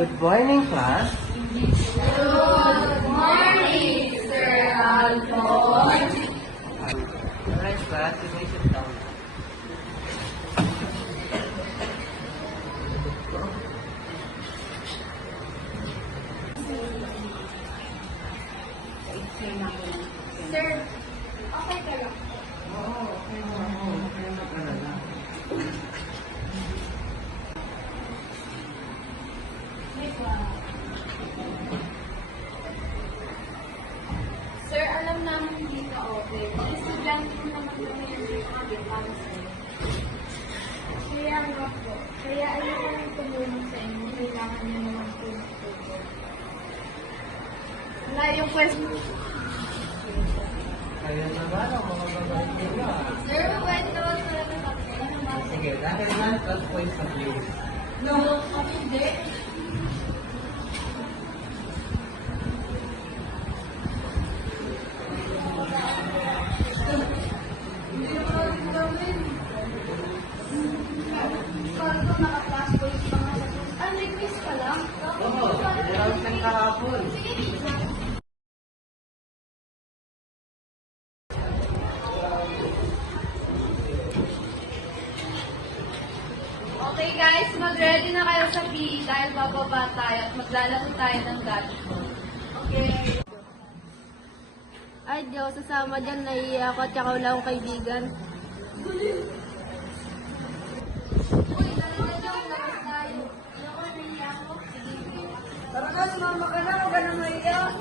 Good morning, class. Good morning, Sir Alphonse. Alright, class. You may sit down. Sir, okay ka lang? Oo, okay na. Okay na talaga. Sir, alam namin hindi ka okay. Estudyante mo naman kami hindi kami para sa'yo. Kaya nga po. Kaya ayoko nang tumulong sa inyo. Kailangan niyo naman po magtulong. Wala yung question. Kaya naman ang mga babait nila. Sir, pwede naman talaga kami. Sige, dahil na 12 points sa view. No, hindi. Parang naka-class points pa nga. Ah, may quiz ka lang? Oo, meron siyang kahapon. Okay guys, mag-ready na kayo sa PE dahil bababa tayo at maglalaro tayo ng gadget. Okay. Ay, di ako sasama dyan. Naiiyak ako at saka wala akong kaibigan. Tara na, sumama ka na. Huwag ka na maiyak.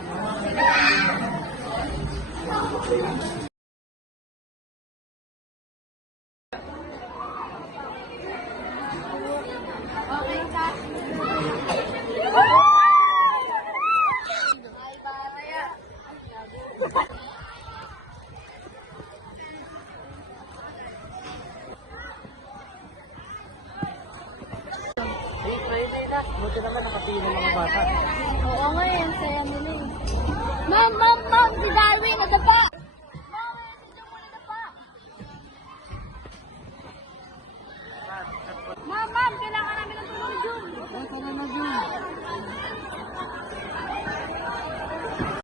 Okay, ka. Ay, baraya. Hey, Friday na. Buti naman nakapili ng mga bata. Oo nga yan, saya nila eh. Ma'am,